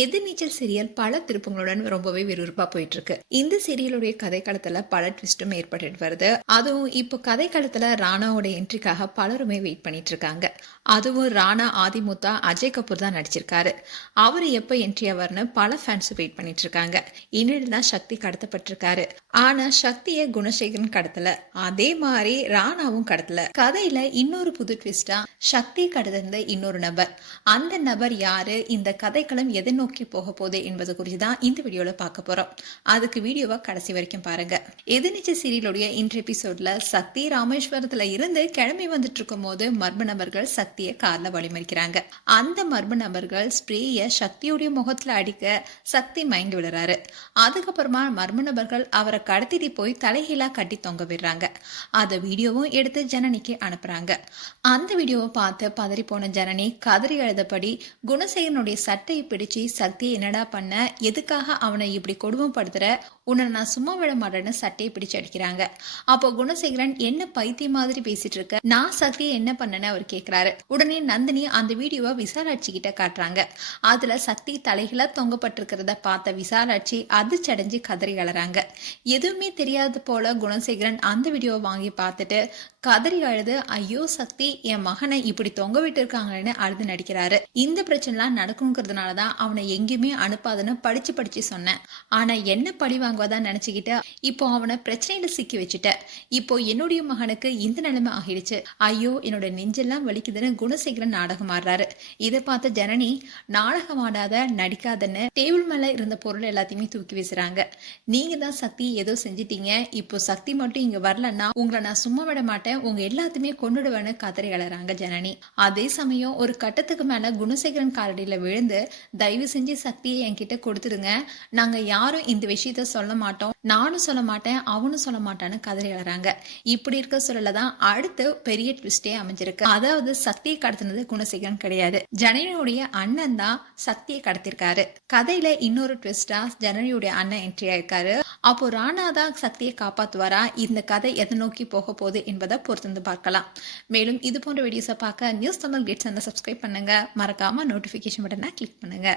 எதிர்நீச்சல் serial பல திருப்பங்களுடன் ரொம்பவே விறுவிறுப்பா போயிட்டு இருக்கு. இந்த சீரியலுடைய கதைக்களத்துல பல ட்விஸ்டும் ஏற்பட்டு வருது. அதுவும் இப்போ கதைக்களத்துல ராணாவோட என்ட்ரிக்காக பலருமே வெயிட் பண்ணிட்டு இருக்காங்க. அதுவும் ராணா ஆதிமுத்தா அஜய் கபூர் தான் நடிச்சிருக்காரு. அவரு எப்ப என்ட்ரி ஆவார்னு பல ஃபேன்ஸ் வெயிட் பண்ணிட்டு இருக்காங்க. இன்னும் தான் சக்தி கடத்தப்பட்டிருக்காரு. ஆனா சக்தியை குணசேகரன் கடத்தல, அதே மாதிரி ராணாவும் கடத்தல. கதையில இன்னொரு புது ட்விஸ்டா சக்தி கடந்த இன்னொரு நபர். அந்த நபர் யாரு, இந்த கதைக்களம் எதை நோக்கி போக போகுது என்பது குறித்து தான் இந்த வீடியோல பார்க்க போறோம். அதுக்கு வீடியோவை கடைசி வரைக்கும் பாருங்க. எதிர்நீச்சல் சீரியலுடைய இன்றைய எபிசோட்ல சக்தி ராமேஸ்வரத்துல இருந்து கிளம்பி வந்துட்டு இருக்கும் போது மர்ம நபர்கள் சக்தியை கார்ல வழிமறிக்கிறாங்க. அந்த மர்ம நபர்கள் ஸ்ப்ரேய சக்தியுடைய முகத்துல அடிக்க சக்தி மயங்கி விடுறாரு. அதுக்கப்புறமா மர்ம நபர்கள் அவரை கடத்திட்டு போய் தலைகீழா கட்டி தொங்க விடுறாங்க. அந்த வீடியோவும் எடுத்து ஜனனிக்கு அனுப்புறாங்க. அந்த வீடியோவை பார்த்து பதறி போன ஜனனி கதறி எழுதபடி குணசேகரனுடைய சட்டையை பிடிச்சு சக்தியை என்னடா பண்ண, எதுக்காக அவனை இப்படி கொடுமைப்படுத்துற, உன்னை நான் சும்மா விட மாட்டேன்னு சட்டையை பிடிச்சு அடிக்கிறாங்க. அப்போ குணசேகரன் என்ன பைத்திய மாதிரி பேசிட்டு இருக்க, நான் சக்தியை என்ன பண்ணேன்னு அவர் கேட்கிறாரு. உடனே நந்தினி அந்த வீடியோவை விசாலாட்சி கிட்ட காட்டுறாங்க. அதுல சக்தி தலைகளா தொங்கப்பட்டிருக்கிறத பார்த்த விசாலாட்சி அதிர்ச்சடைஞ்சு கதறி அழறாங்க. எதுவுமே தெரியாத போல குணசேகரன் அந்த வீடியோவை வாங்கி பார்த்துட்டு கதறி அழுது, ஐயோ சக்தி, என் மகனை இப்படி தொங்க விட்டு இருக்காங்கன்னு அழுது நடிக்கிறாரு. இந்த பிரச்சனைலாம் நடக்குங்கிறதுனாலதான் அவனை எங்கேயுமே அனுப்பாதுன்னு படிச்சு சொன்னேன். ஆனா என்ன பழி வாங்குவதான் நினைச்சுக்கிட்டு இப்போ அவனை பிரச்சனையில சிக்கி வச்சுட்ட. இப்போ என்னுடைய மகனுக்கு இந்த நிலைமை ஆகிடுச்சு. ஐயோ என்னோட நெஞ்செல்லாம் வலிக்குதுன்னு குணசேகரன் நாடகம் ஆடுறாரு. இதை பார்த்த ஜனனி நாடகம் ஆடாத, நடிக்காதன்னு டேபிள் மேல இருந்த பொருள் எல்லாத்தையுமே தூக்கி வீசுறாங்க. நீங்க தான் சக்தி ஏதோ செஞ்சிட்டீங்க, இப்போ சக்தி மட்டும் இங்க வரலன்னா உங்களை நான் சும்மா விட மாட்டேன், உங்க எல்லாத்தையுமே கொண்டுடுவேன்னு கதறி அழறாங்க ஜனனி. அதே சமயம் ஒரு கட்டத்துக்கு மேல குணசேகரன் காலடியில விழுந்து, தயவு செஞ்சு சக்தியை என்கிட்ட கொடுத்துருங்க, நாங்க யாரும் இந்த விஷயத்த சொல்ல மாட்டோம், நானும் சொல்ல மாட்டேன், அவனும் சொல்ல மாட்டான்னு கதறி அழறாங்க. இப்படி இருக்க சொல்லதான் அடுத்து பெரிய ட்விஸ்டே அமைஞ்சிருக்கு. அதாவது சக்தியை கடத்தினது குணசேகரன் கிடையாது, ஜனனியுடைய அண்ணன் தான் சக்தியை கடத்திருக்காரு. கதையில இன்னொரு ட்விஸ்டா ஜனனியுடைய அண்ணன் என்ட்ரி ஆயிருக்காரு. அப்போ ராணா தான் சக்தியை காப்பாத்துவாரா, இந்த கதை எதை நோக்கி போக போகுது என்பதை பொறுத்து பார்க்கலாம். மேலும் இது போன்ற வீடியோஸை பார்க்க நியூஸ் தமிழ் கிட்ஸ் சப்ஸ்கிரைப் பண்ணுங்க. மறக்காம நோட்டிபிகேஷன் பட்டனை கிளிக் பண்ணுங்க.